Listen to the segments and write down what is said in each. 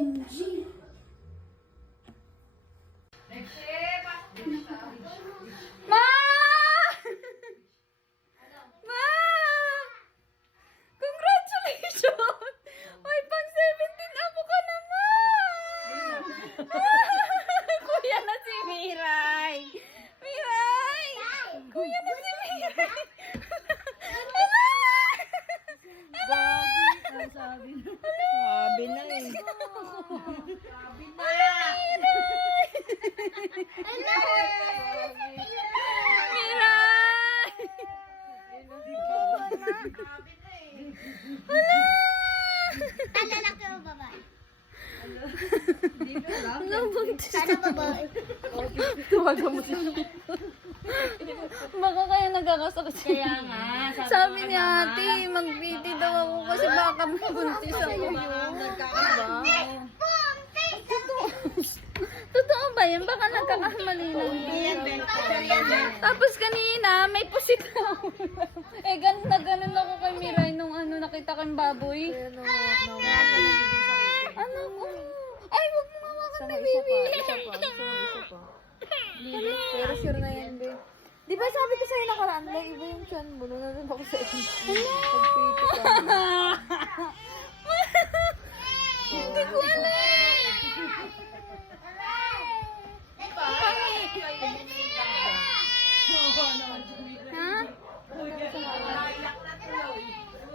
OMG! Ma! Ma! Congratulations! May pang 17 abo ka naman! Kuya na si Miray! Miray! Kuya na si Miray! Sabi na eh. Lalaki o babae? Sana babae. Tuwagan mo siya. Baka kaya nagkakasakit siya. Kaya nga. Sabi ni ate, mag-PT daw ako kasi baka mabuntis ako. Totoo ba yan? Baka nagkakamali lang. Tapos kanina, may pusit ako. Ganun na ganun ako kay Miray nung nakita kang baboy. Ano ko? Ay, wag mo hawakan na, baby. Isa pa. Pero sure na yan, babe. Di ba sabi ko sa'yo nakaraan, like, iba yung chan mo. Nung natin ako sa iyo. Pag-pretty ka. Hindi ko alam. Ha?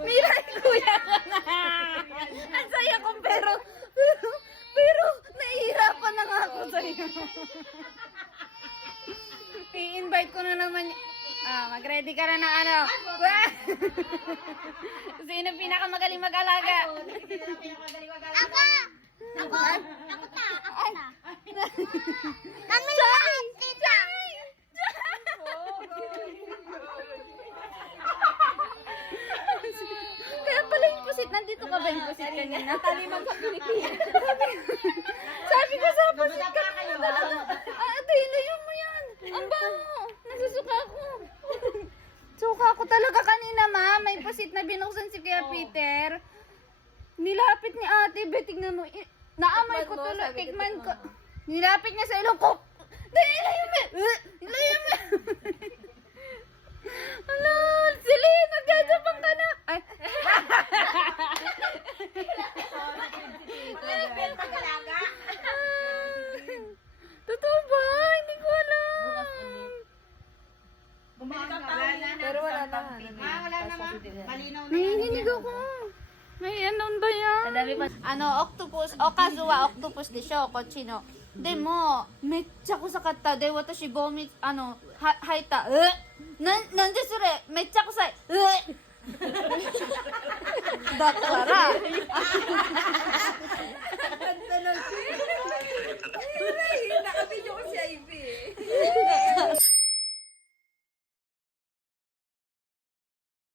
Miray, kuya ka na. Ang saya ko, pero nahihirapan na nga ako sa'yo. I-invite ko na naman mag-ready ka na ng ano. Sino pinakamagaling mag-alaga? Ako! Ako ta! Kami lahat, tita! Kaya pala yung pusit. Nandito ka ba yung pusit kanina? Talimang kapilipiyan. Sabi ko sa pusit kanina talaga. Ate, ilayo mo yan. Ang bango. Nasusuka ako. Suka ako talaga kanina, ma. May pusit na binuksan si Kuya Peter. Nilapit ni ate. Tignan mo. Naamay ko tuloy. Tikman ko. Nilapit niya sa ilong ko. Dahil ilayo mo. Ilayo mo. Hala, Celine, nagdadapang ka na. Ay. Totoo ba? Hindi ko alam. Pero wala na. Wala naman. Malinaw na. Nanginginig ako. May anon ba yan? Octopus, okazuwa octopus de sho, kochino. Demo, mecha kusakatta de watashi bomi, haita. Nande sure, mecha kusai. だったら